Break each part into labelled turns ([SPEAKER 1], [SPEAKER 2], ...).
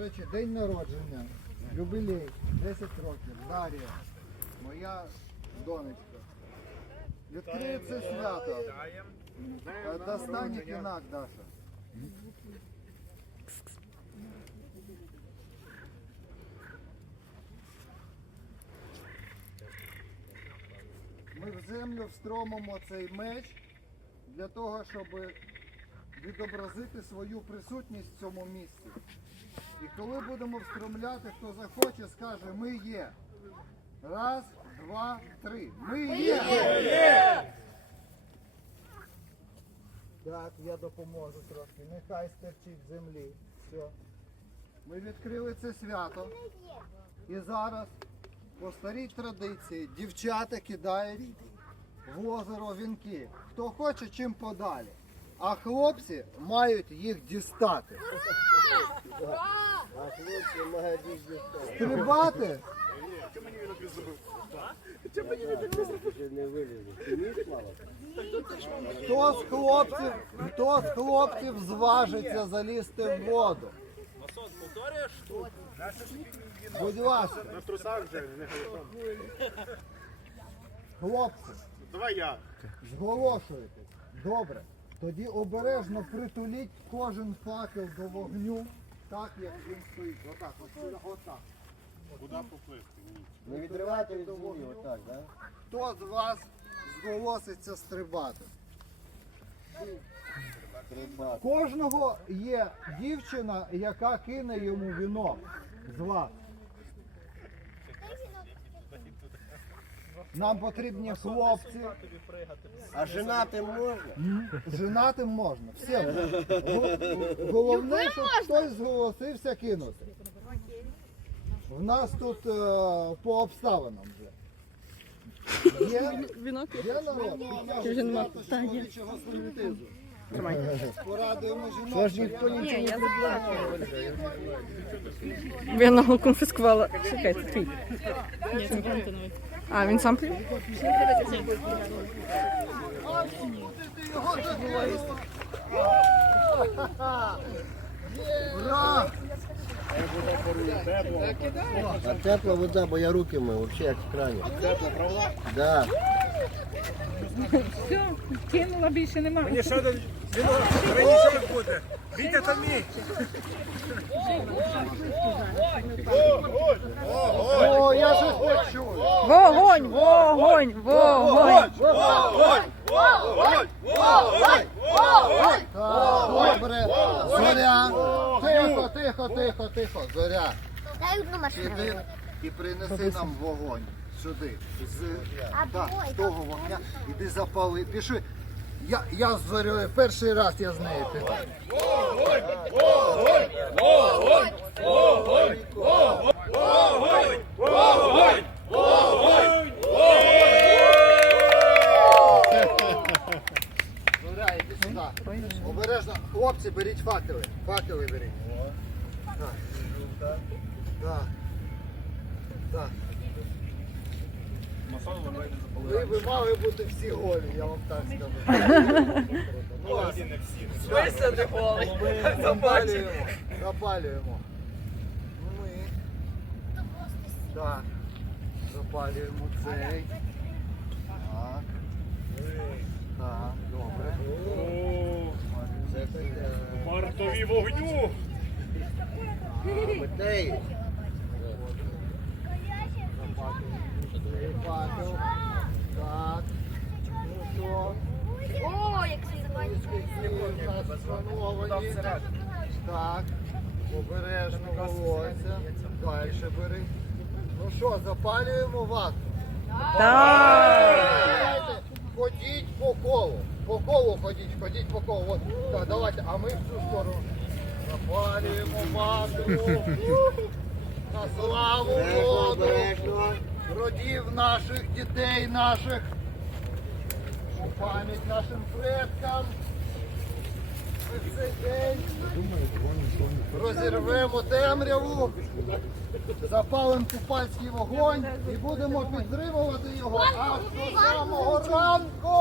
[SPEAKER 1] речі, день народження, юбілей, 10 років, Дар'я, моя донечка. Відкриє це свято. Достань пінак, Даша. Ми в землю встромимо цей меч для того, щоб відобразити свою присутність в цьому місці. І коли будемо встромляти, хто захоче, скаже, ми є. Раз, два, три. Ми є! Так, я допоможу трошки. Нехай стерчить землі. Все. Ми відкрили це свято. І зараз по старій традиції дівчата кидають в озеро вінки. Хто хоче, чим подалі. А хлопці мають їх дістати.
[SPEAKER 2] А хлопці мають їх дістати.
[SPEAKER 1] Стрибати? Хто з хлопців, хто з хлопців зважиться залізти в воду? Будь ласка,
[SPEAKER 3] На трусах вже не
[SPEAKER 1] хлопці,
[SPEAKER 3] Давай я.
[SPEAKER 1] зголошуєтесь. Добре. Тоді обережно притуліть кожен факел до вогню, так як він стоїть. Отак, от, отак.
[SPEAKER 3] Куди поплисти?
[SPEAKER 2] Не відривати від землі, отак, так?
[SPEAKER 1] Хто з вас зголоситься стрибати? Кожного є дівчина, яка кине йому вінок з вас. Нам потрібні хлопці.
[SPEAKER 2] А женати можна?
[SPEAKER 1] Женатим можна. Всім. Гол- Головне, щоб хтось зголосився кинути. В нас тут е, по обставинам вже. Є,
[SPEAKER 4] Вінок
[SPEAKER 1] є народ,
[SPEAKER 4] Вже нема.
[SPEAKER 1] чоловічого спіритизу. Порадуємо жінок.
[SPEAKER 2] Тож ніхто
[SPEAKER 4] Ні,
[SPEAKER 2] нічого
[SPEAKER 4] я
[SPEAKER 2] не
[SPEAKER 4] забула. Я ногу конфіскувала. Чекайте, твій. Ні, це Валентиновий. А, він сам плів?
[SPEAKER 1] Ура!
[SPEAKER 2] А тепла вода, бо я руки мив, взагалі як в крані. Тепла, правда? Да.
[SPEAKER 4] Все, кинула більше нема.
[SPEAKER 3] Мені ще один вінок раніше не буде. Вітя там мій.
[SPEAKER 1] О, я щось почув.
[SPEAKER 4] Вогонь, вогонь, вогонь.
[SPEAKER 1] Так, добре. Зоря. Тихо, тихо, тихо, тихо. Зоря.
[SPEAKER 5] Дай одну машину.
[SPEAKER 1] Іди і принеси нам вогонь сюди. З так, того вогня. Іди запали. Пішли. Я, я з зорею перший раз я з нею піду. Зоря, іди сюди. Обережно. Хлопці, беріть факели. Факели беріть. Так. Так. Так. Ви, ви мали бути всі голі, я вам так скажу. Ну, ладно.
[SPEAKER 4] Висади голий.
[SPEAKER 1] Запалюємо. Запалюємо. Ну, Ми. Так. Запалюємо цей. Так. Так, добре.
[SPEAKER 3] Вартові вогню.
[SPEAKER 1] Цей факел. Так. Ну що?
[SPEAKER 5] О, як це забавно.
[SPEAKER 1] Так, обережно волосся. Далі бери. Ну що, запалюємо вату?
[SPEAKER 4] Так.
[SPEAKER 1] Ходіть по колу. По колу ходіть, ходіть по колу. От, так, давайте, а ми в цю сторону. Запалюємо вату. На славу воду. Родів наших, дітей наших. У пам'ять нашим предкам. Ми в цей день розірвемо темряву, запалимо купальський вогонь і будемо підтримувати його аж до самого ранку.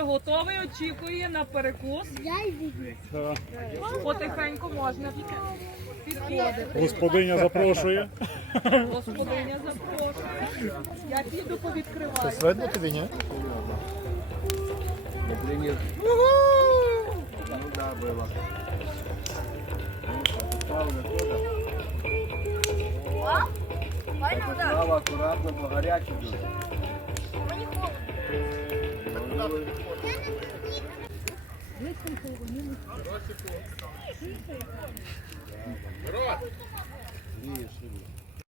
[SPEAKER 6] Вже готовий, очікує на перекус. Потихеньку можна підходити.
[SPEAKER 3] Господиня запрошує.
[SPEAKER 6] Господиня запрошує. Я піду повідкриваю.
[SPEAKER 3] Видно тобі, ні?
[SPEAKER 2] Ну да, было. Справа аккуратно, бо гарячий дуже. Видишь?